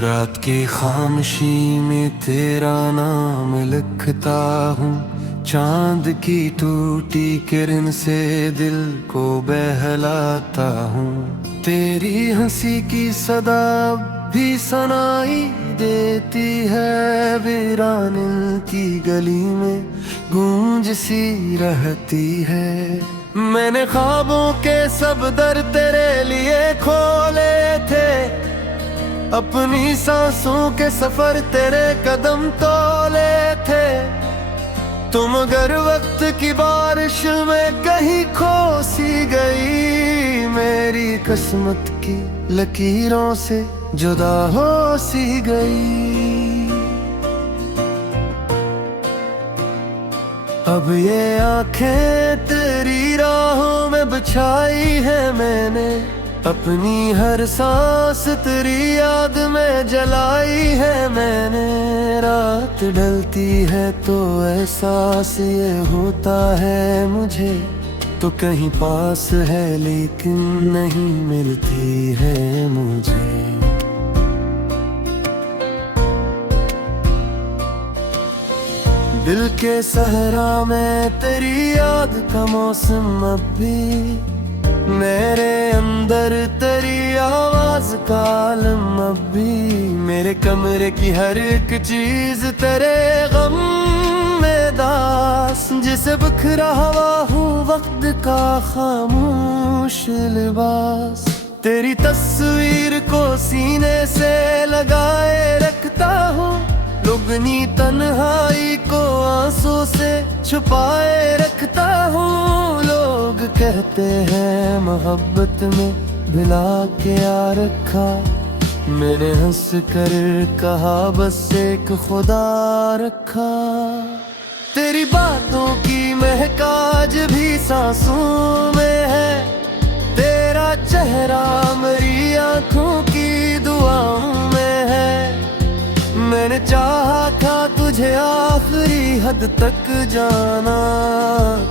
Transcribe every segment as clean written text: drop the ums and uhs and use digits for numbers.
रात की खामोशी में तेरा नाम लिखता हूँ, चांद की टूटी किरण से दिल को बहलाता हूँ। तेरी हंसी की सदा भी सुनाई देती है, वीरान की गली में गूंज सी रहती है। मैंने ख्वाबों के सब दर तेरे लिए खोले थे, अपनी सांसों के सफर तेरे कदम तोले थे। तुम अगर वक्त की बारिश में कहीं खो सी गई, मेरी किस्मत की लकीरों से जुदा हो सी गई। अब ये आंखें तेरी राहों में बिछाई है मैंने, अपनी हर सांस तेरी याद में जलाई है मैंने। रात ढलती है तो एहसास ये होता है मुझे, तो कहीं पास है लेकिन नहीं मिलती है मुझे। दिल के सहरा में तेरी याद का मौसम अब भी, मेरे अंदर तेरी आवाज का आलम अब भी। मेरे कमरे की हर एक चीज तेरे गम में दास, जिसे बिखरा हुआ हूँ वक्त का खामोश लिबास। तेरी तस्वीर को सीने से लगाए रखता हूँ, लुगनी तन्हाई को आंसू से छुपाए रखता हूँ। लोग कहते हैं मोहब्बत में भिला के आ रखा, मैंने हंस कर कहा बस एक खुदा रखा। तेरी बातों की महक आज भी सांसों में है, तेरा चेहरा मेरी आंखों की दुआओं में है। मैंने चाहा था तुझे आखिरी हद तक जाना,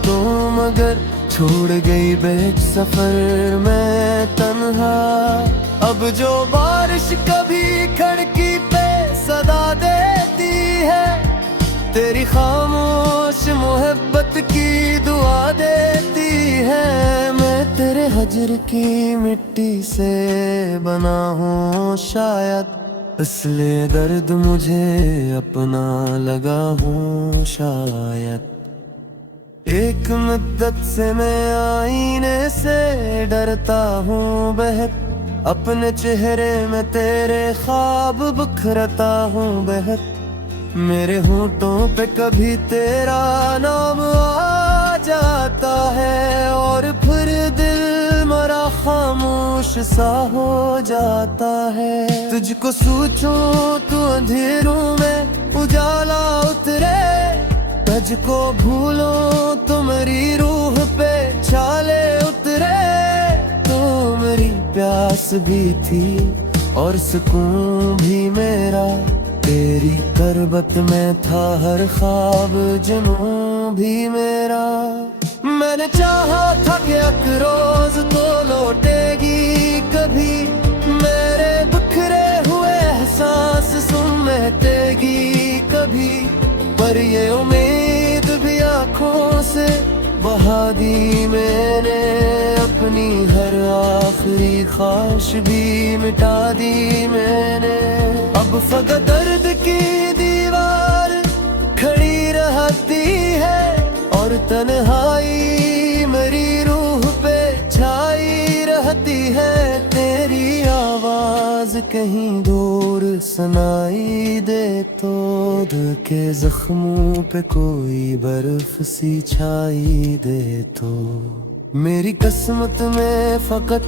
तुम मगर छोड़ गई बीच सफर में तन्हा। अब जो बारिश कभी खिड़की पे सदा देती है, तेरी खामोश मोहब्बत की दुआ देती है। मैं तेरे हजर की मिट्टी से बना हूँ शायद, इसलिए दर्द मुझे अपना लगा हूँ शायद। एक मुद्दत से मैं आईने से डरता हूँ बहक, अपने चेहरे में तेरे ख्वाब बिखरता हूँ बहक। मेरे होंठों पे कभी तेरा नाम आ जाता है, और फिर दिल मेरा खामोश सा हो जाता है। तुझको सोचूं तो अंधेरों में उजाला उतरे, तुझको भूलो तो मेरी रूह पे छाले उतरे। तो मेरी प्यास भी थी और सुकून भी मेरा, तेरी तरबत में था हर ख्वाब जुनून भी मेरा। मैंने चाहा था कि एक रोज तो लौटेगी कभी, मेरे बिखरे हुए एहसास सुमेटेगी कभी। पर ये उम्मीद भी आँखों से बहा दी मैंने, अपनी हर आखिरी ख्वाहिश भी मिटा दी मैंने। अब फकत दर्द की दीवार खड़ी रहती है, और तन्हाई मेरी रूह पे छाई रहती है। तेरी आवाज कहीं दूर सुनाई दे तो, दिल के जख्मों पे कोई बर्फ सी छाई दे तो। मेरी किस्मत में फकत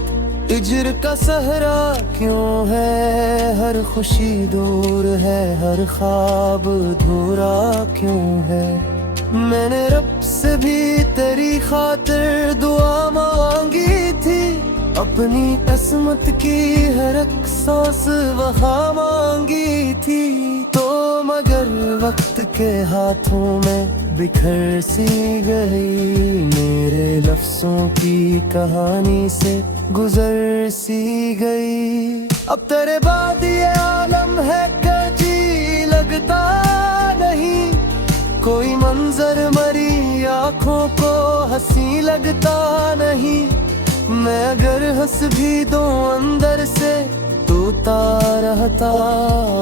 हिज्र का सहरा क्यों है, हर खुशी दूर है, हर ख्वाब अधूरा क्यों है। मैंने रब से भी तेरी खातिर दुआ मांगी थी, अपनी किस्मत की हर एक सांस वहाँ मांगी थी। तो मगर वक्त के हाथों में बिखर सी गई, मेरे लफ्जों की कहानी से गुजर सी गई। अब तेरे बाद ये आलम है कजी लगता नहीं, कोई मंजर मरी आंखों को हंसी लगता नहीं। मैं अगर हंस भी दूं अंदर से तोता रहता,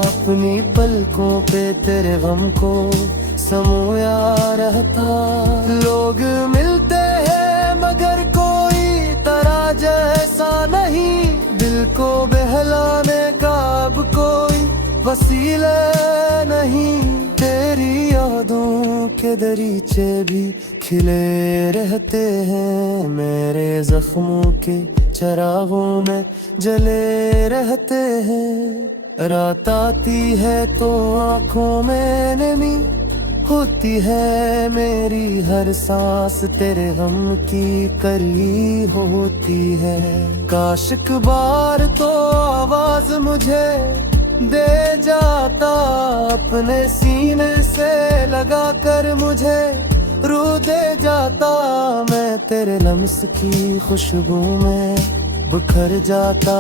अपनी पलकों पे तेरे गम को समोया रहता। लोग मिलते हैं मगर कोई तरह जैसा नहीं, दिल को बहलाने का अब कोई वसीला नहीं। तेरी यादों के दरीचे भी खिले रहते हैं, मेरे जख्मों के चरागों में जले रहते हैं। रात आती है तो आंखों में नमी होती है, मेरी हर सांस तेरे गम की करी होती है। काश एक बार तो आवाज मुझे दे जाता, अपने सीने से लगा कर मुझे रू दे जाता। मैं तेरे लम्स की खुशबू में बिखर जाता,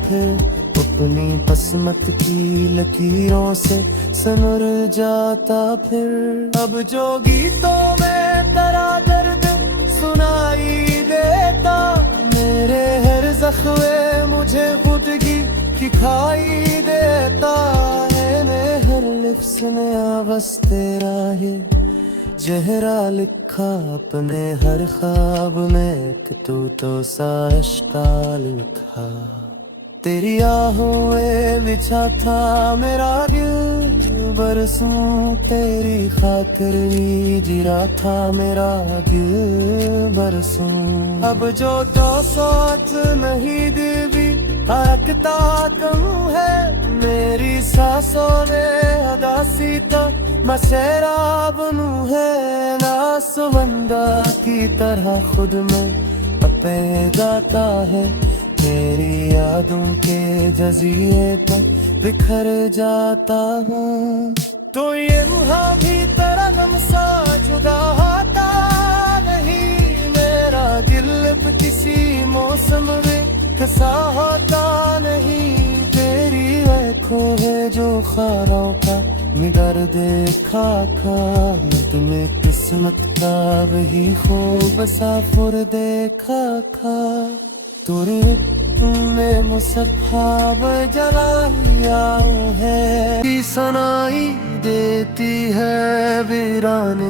फिर अपनी पसमत की लकीरों से सनुर जाता। फिर अब जो गीतों में तेरा दर्द सुनाई देता, मेरे हर जख्मे मुझे खुदगी की खाई देता है। मैं हर लिफ्स में आवाज तेरा है जहरा लिखा, अपने हर ख्वाब में कि तू तो साश्का लिखा। तेरी आहों में बिछा था मेरा दिल, बरसों तेरी खातिर ही जिरा था मेरा दिल बरसों। अब जो तो साथ नहीं दिल भी हकता कम है, मेरी सांसों में अदासी तो मशेरा बनू है। नासुबंदा की तरह खुद में अपे गाता है, तेरी यादों के जज़ीरे पर बिखर जाता हूँ। तो ये मुहा भी तेरा गम सा जुदा होता नहीं, मेरा दिल अब किसी मौसम में कसा होता नहीं। तेरी आँखों है जो ख्वारों का निगर देखा खा, तुम्हें किस्मत का वही खूब साफुर देखा खा। तुरे में मुसफ़ाब जलाया है, की सनाई देती है वीरान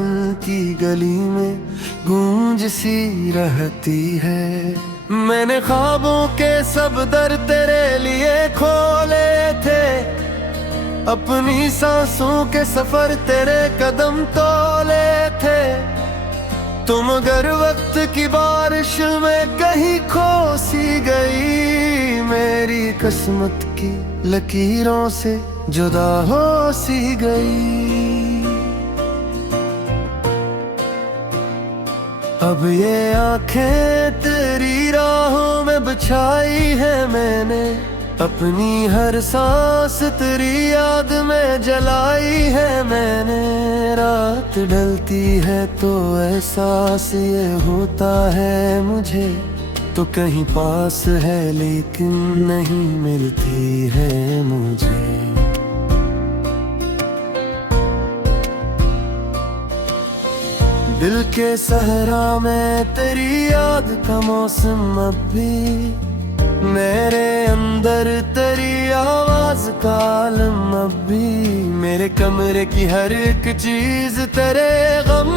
की गली में गूंज सी रहती है। मैंने ख्वाबों के सब दर तेरे लिए खोले थे, अपनी सांसों के सफर तेरे कदम तोले थे। तुम अगर वक्त की बारिश में कहीं खो सी गई, मेरी किस्मत की लकीरों से जुदा हो सी गई। अब ये आंखें तेरी राहों में बिछाई है मैंने, अपनी हर सांस तेरी याद में जलाई है मैंने। रात ढलती है तो एहसास ये होता है मुझे, तो कहीं पास है लेकिन नहीं मिलती है मुझे। दिल के सहरा में तेरी याद का मौसम अब भी, मेरे अंदर तेरी आवाज का आलम अब भी। मेरे कमरे की हर एक चीज तेरे गम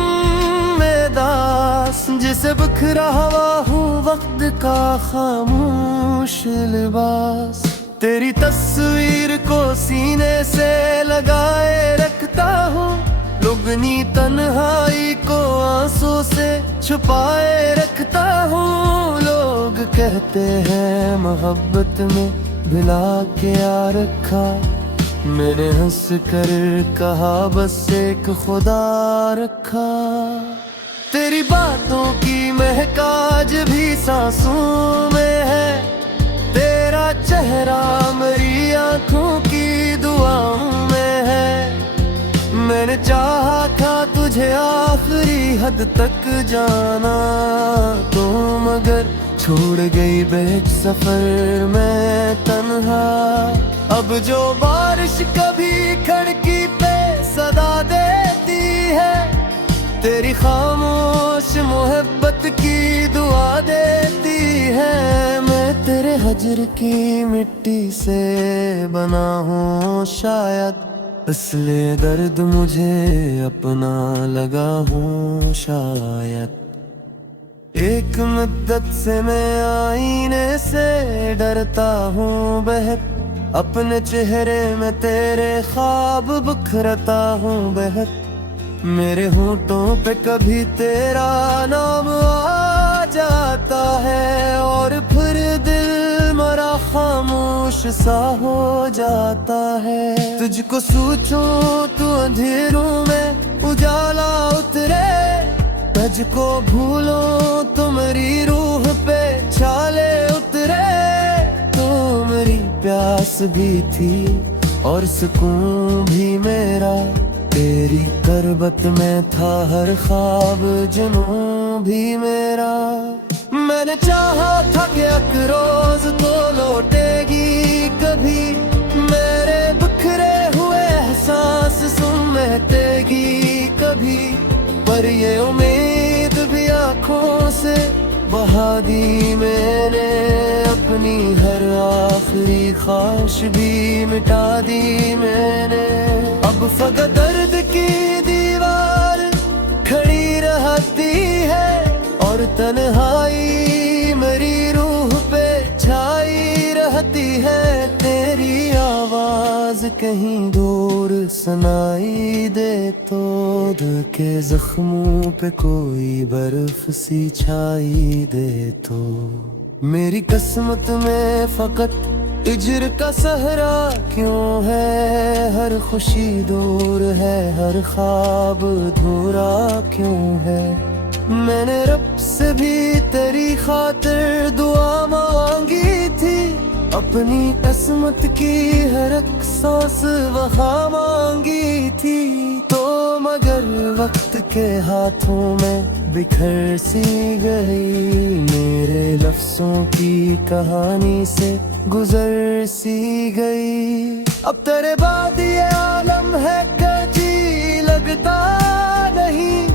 में दास, जिसे बिखरा हुआ हूँ वक्त का खामोश लिबास। तेरी तस्वीर को सीने से लगाए रखता हूँ, लुगनी तन्हाई को आंसू से छुपाए रखता हूँ। लोग कहते हैं मोहब्बत में भिला के आ रखा, मैंने हंस कर कहा बस एक खुदा रखा। तेरी बातों की महकाज भी सांसों में है, तेरा चेहरा मेरी आंखों की दुआओं में है। मैंने चाहा था तुझे आखिरी हद तक जाना, तो मगर छोड़ गई बीच सफर में तन्हा। अब जो बारिश कभी खिड़की पे सदा देती है, तेरी खामोश मोहब्बत की दुआ देती है। मैं तेरे हजर की मिट्टी से बना हूँ शायद, इसलिए दर्द मुझे अपना लगा हूँ शायद। एक मुद्दत से मैं आईने से डरता हूँ बहक, अपने चेहरे में तेरे ख्वाब बिखरता हूँ बहक। मेरे होठों पे कभी तेरा नाम आ जाता है, और फिर दिल मरा खामोश सा हो जाता है। तुझको सोचूं तो अंधेरों में उजाला उतरे, तुझको भूलो तो मेरी रूह पे छाले उतरे। तो मेरी प्यास भी थी और सुकून भी मेरा, तेरी करबत में था हर ख्वाब जुनून भी मेरा। मैंने चाहा था कि एक रोज तो लौटेगी कभी, मेरे बिखरे हुए एहसास सुन महकेगी कभी। पर ये उम्मीद भी आँखों से बहा दी मैंने, अपनी हर आखिरी ख्वाहिश भी मिटा दी मैंने। अब फकत दर्द की दीवार खड़ी रहती है, और तन्हाई मेरी रूह पे छाई रहती है। तेरी आवाज कहीं दूर सुनाई दे तो, दिल के जख्मों पे कोई बर्फ सी छाई दे तो। मेरी किस्मत में फकत हिज्र का सहरा क्यों है, हर खुशी दूर है, हर ख्वाब अधूरा क्यों है। मैंने रब से भी तेरी खातिर दुआ मांगी थी, अपनी किस्मत की हर एक सांस वहाँ मांगी थी। तो मगर वक्त के हाथों में बिखर सी गई, मेरे लफ्जों की कहानी से गुजर सी गई। अब तेरे बाद ये आलम है कजी लगता नहीं,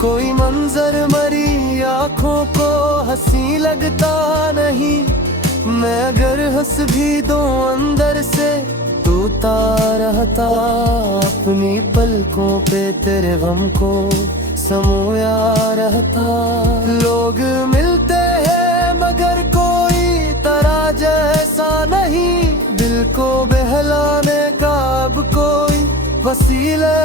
कोई मंजर मरी आँखों को हंसी लगता नहीं। मैं अगर हंस भी दूं अंदर से टूटा रहता, अपनी पलकों पे तेरे गम को समोया रहता। लोग मिलते हैं मगर कोई तरह जैसा नहीं, दिल को बहलाने का अब कोई वसीला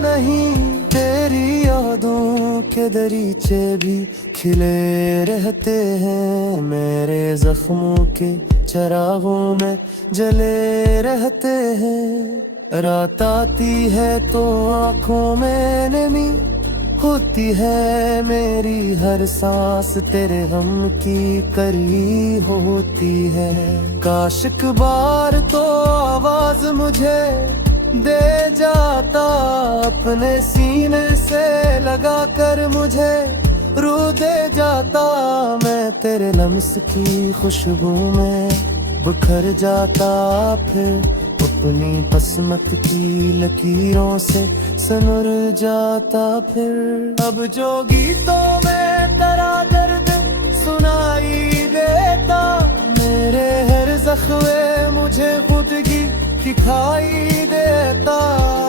नहीं। तेरी यादों के दरीचे भी खिले रहते हैं, मेरे जख्मों के चिरागों में जले रहते हैं। रात आती है तो आँखों में नमी होती है मेरी, हर सांस तेरे गम की करी होती है। काश एक बार तो आवाज मुझे दे जाता, अपने सीने से लगा कर मुझे रू दे जाता। मैं तेरे लम्स की खुशबू में बिखर जाता, फिर अपनी बसमत की लकीरों से सनुर जाता फिर। अब जो गीतों में तेरा दर्द सुनाई देता, मेरे हर जख्मे मुझे खुदगी दिखाई देता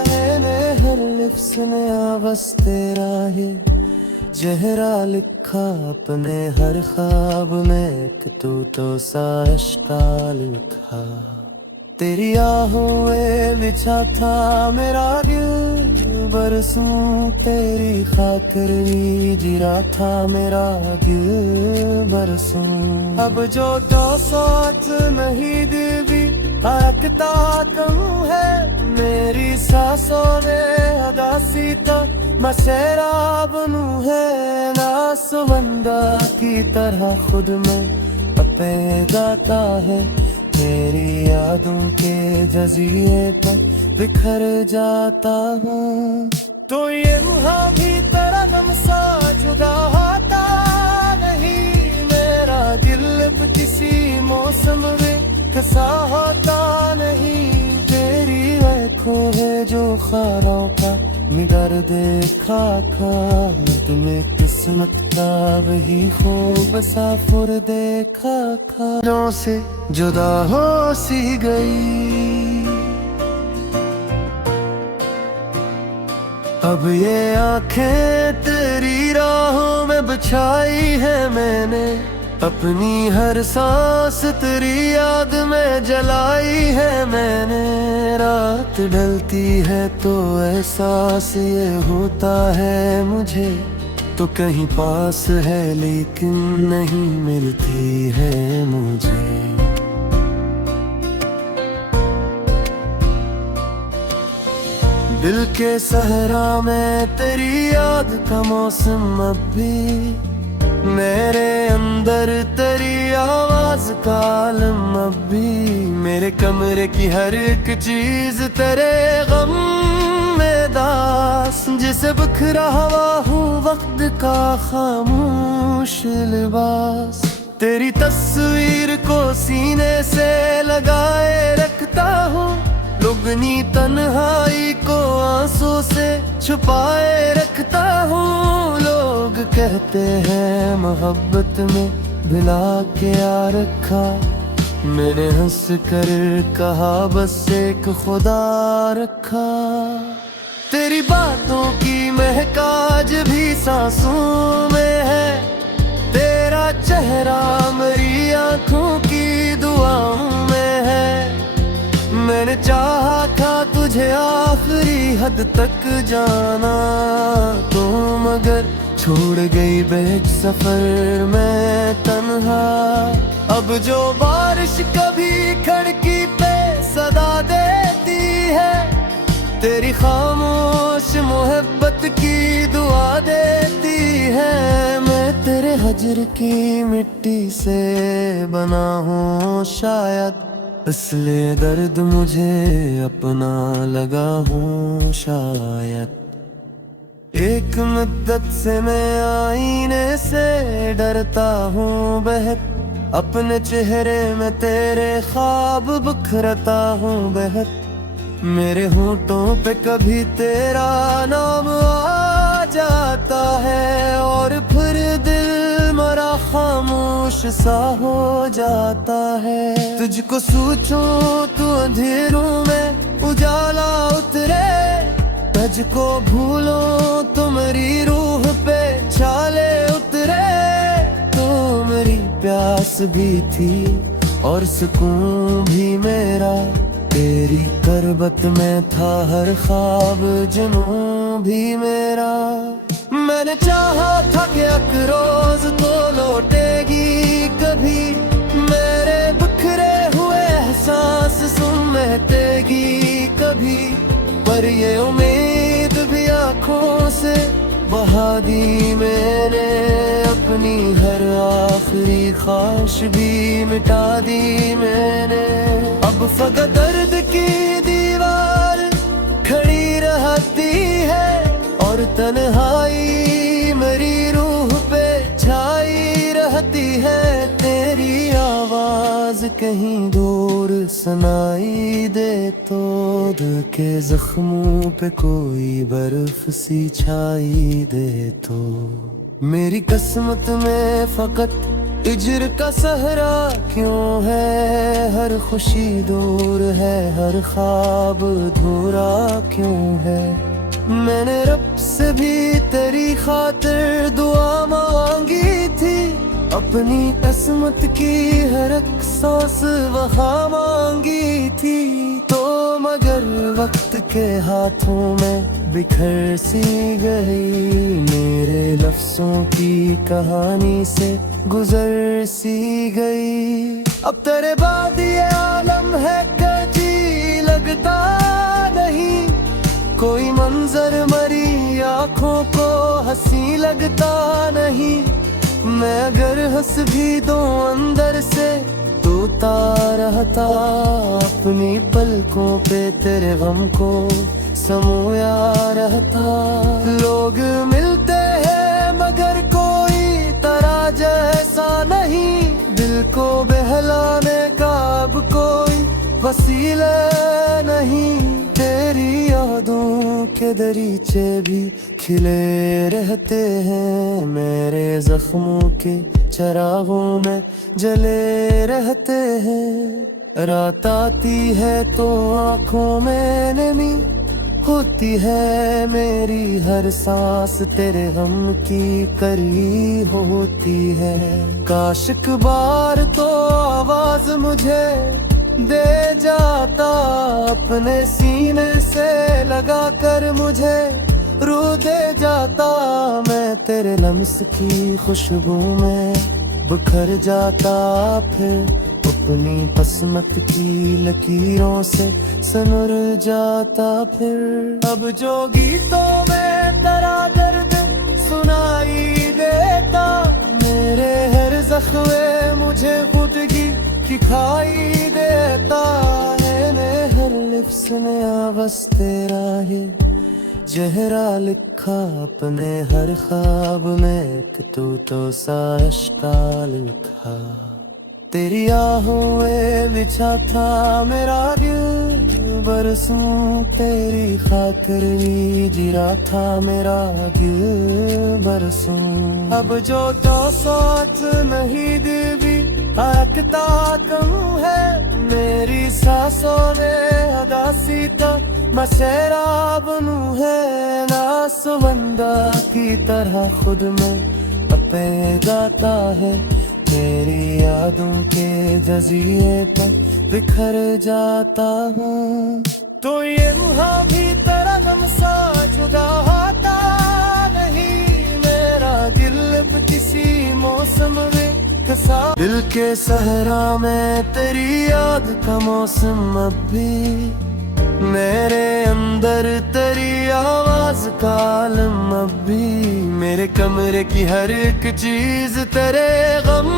है। हर लिफ्स ने आवाज तेरा है चेहरा लिखा अपने हर ख्वाब में, कि तू तो सा इश्का लिखा। तेरी आहों में बिछा था मेरा दिल, बरसों तेरी खातिर भी जिरा था मेरा दिल बरसों। अब जो तो साथ नहीं दिल भी हरकता कम है, मेरी सांसों में अदासी तो मसेरा बनू है। ना सुवंदा की तरह खुद में अपे गाता है, तेरी यादों के जज़ीरे पर बिखर जाता हूँ। तो ये वहाँ भी तेरा गम सा जुदा होता नहीं, मेरा बुखारों का निडर देखा था, तुम्हें किस्मत का वही खूब मुसाफिर देखा था। से जुदा हो सी गई अब ये आंखें तेरी राहों में बिछाई है मैंने, अपनी हर सांस तेरी याद में जलाई है मैंने। रात ढलती है तो एहसास ये होता है मुझे, तो कहीं पास है लेकिन नहीं मिलती है मुझे। दिल के सहरा में तेरी याद का मौसम अब भी, मेरे अंदर तेरी आवाज का आलम अब भी। मेरे कमरे की हर एक चीज तेरे गम में दास, जिसे बिखरा हवा हूँ वक्त का खामोश लिबास। तेरी तस्वीर को सीने से लगाए रखता हूँ, लुगनी तन्हाई को आंसू से छुपाए रखता हूँ। लोग कहते हैं मोहब्बत में भिला के आ रखा, मैंने हंस कर कहा बस एक खुदा रखा। तेरी बातों की महक आज भी सांसों में है, तेरा चेहरा मेरी आंखों की दुआओं में है। मैंने चाहा था तुझे आखिरी हद तक जाना, तो मगर छोड़ गई बेच सफर में तन्हा। अब जो बारिश कभी खिड़की पे सदा देती है, तेरी खामोश मोहब्बत की दुआ देती है। मैं तेरे हजर की मिट्टी से बना हूँ शायद, इसलिए दर्द मुझे अपना लगा हूँ शायद। एक मुद्दत से मैं आईने से डरता हूँ बेहद, अपने चेहरे में तेरे ख्वाब बिखरता हूँ बेहद। मेरे होठों पे कभी तेरा नाम आ जाता है, और फिर दिल मरा खामोश सा हो जाता है। तुझको सोचूं तो अंधेरों में उजाला उतरे, तुझको भूलो तो मेरी रूह पे छाले उतरे। तो मेरी प्यास भी थी और सुकून भी मेरा, तेरी करबत में था हर ख्वाब जुनून भी मेरा। मैंने चाहा था कि एक रोज तो लौटेगी कभी, मेरे बिखरे हुए एहसास सुन महकेगी कभी। पर ये उम्मीद भी आँखों से बहा दी मैंने, अपनी हर आखिरी ख्वाहिश भी मिटा दी मैंने। अब फकत दर्द की दीवार खड़ी रहती है, और तन्हाई मेरी रूह पे छाई रहती है। तेरी आवाज कहीं दूर सुनाई दे तो, दिल के जख्मों पे कोई बर्फ सी छाई दे तो। मेरी किस्मत में फकत इज्र का सहरा क्यों है, हर खुशी दूर है, हर ख्वाब अधूरा क्यों है। मैंने रब से भी तेरी खातिर दुआ मांगी थी, अपनी किस्मत की हर एक सांस वहाँ मांगी थी। तो मगर वक्त के हाथों में बिखर सी गई, मेरे लफ्जों की कहानी से गुजर सी गई। अब तेरे बाद ये आलम है कजी लगता नहीं, कोई मंजर मरी आँखों को हंसी लगता नहीं। मैं अगर हंस भी दूं अंदर से तो रहता, अपनी पलकों पे तेरे गम को समोया रहता। लोग मिलते हैं मगर कोई तरह जैसा नहीं, दिल को बहलाने का अब कोई वसीला नहीं। तेरी यादों के दरीचे भी खिले रहते हैं, मेरे जख्मों के चरागों में जले रहते हैं। रात आती है तो आंखों में नमी होती है, मेरी हर सांस तेरे गम की करी होती है। काश एक बार तो आवाज मुझे दे जाता, अपने सीने से लगा कर मुझे रू दे जाता। मैं तेरे लम्स की खुशबू में बिखर जाता, फिर अपनी पसमत की लकीरों से सनुर जाता। फिर अब जो गीतों में तेरा दर्द सुनाई देता, मेरे हर जख्मे मुझे खुदगी की खाई देता है। मैं हर लिफ्स में आवाज तेरा है जहरा लिखा, अपने हर ख्वाब में कि तू तो साश्का लिखा। तेरी आहों में बिछा था मेरा दिल, बरसों तेरी खातिर जिरा था मेरा दिल बरसों। अब जो तो सोच नहीं दिल भी हकता कम है, मेरी सांसों में अदासी था मैं शराब बनू है। नासुबंदा की तरह खुद में अपे गाता है, मेरी यादों के जज़ीरे पर बिखर जाता हूँ। तो ये मुहा भी तेरा गम सा जुदा होता नहीं, मेरा दिल अब किसी मौसम में कसा। दिल के सहरा में तेरी याद का मौसम अब भी, मेरे अंदर तेरी आवाज का आलम अब भी। मेरे कमरे की हर एक चीज तेरे गम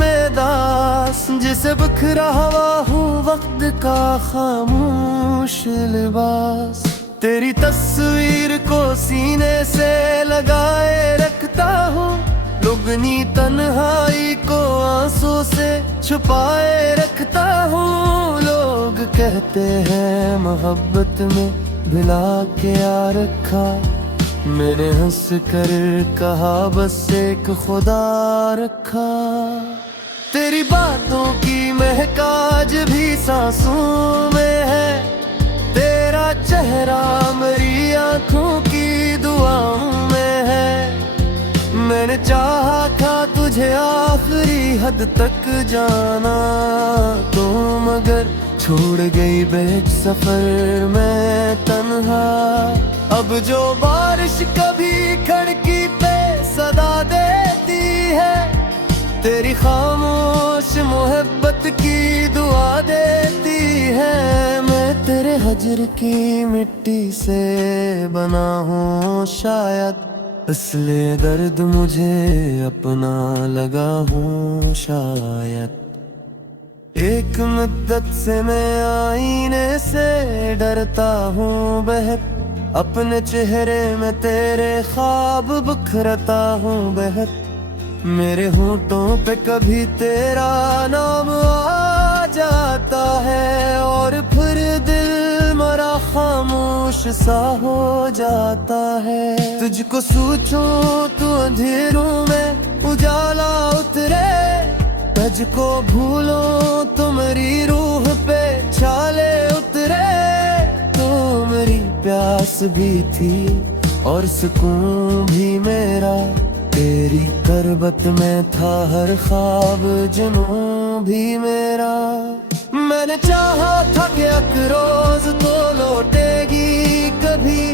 में दास, जिसे बिखरा हुआ हूँ वक्त का खामोश लिबास। तेरी तस्वीर को सीने से लगाए रखता हूँ, लुगनी तन्हाई को आंसू से छुपाए रखता हूँ। लोग कहते हैं मोहब्बत में भिला के आ रखा, मैंने हंस कर कहा बस एक खुदा रखा। तेरी बातों की महकाज भी सांसों में है, तेरा चेहरा मेरी आंखों की दुआओं में है। मैंने चाहा था तुझे आखिरी हद तक जाना, तो मगर छोड़ गई बेच सफर में तन्हा। अब जो बारिश कभी खिड़की पे सदा देती है, तेरी खामोश मोहब्बत की दुआ देती है। मैं तेरे हजर की मिट्टी से बना हूँ शायद, इसलिए दर्द मुझे अपना लगा हूँ शायद। एक मुद्दत से मैं आईने से डरता हूँ बहक, अपने चेहरे में तेरे ख्वाब बिखरता हूँ बहक। मेरे होंठों पे कभी तेरा नाम आ जाता है, और फिर दिल मरा खामोश सा हो जाता है। तुझको सोचूं तो अंधेरों में उजाला उतरे, तुझको भूलो तो मेरी रूह पे छाले उतरे। तो मेरी प्यास भी थी और सुकून भी मेरा, तेरी करबत में था हर ख्वाब जुनून भी मेरा। मैंने चाहा था कि एक रोज तो लौटेगी कभी,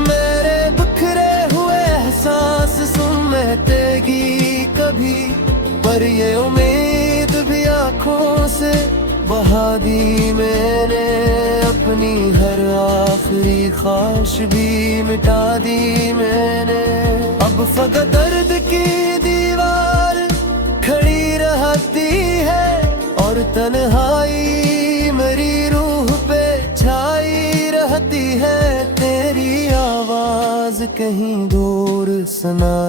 मेरे बिखरे हुए एहसास सुमेटेगी कभी। पर ये उम्मीद भी आँखों से बहा दी मैंने, अपनी हर आखिरी ख्वाहिश भी मिटा दी मैंने। अब फकत दर्द की दीवार खड़ी रहती है, और तन्हाई मेरी रूह पे छाई रहती है। तेरी आवाज कहीं दूर सुना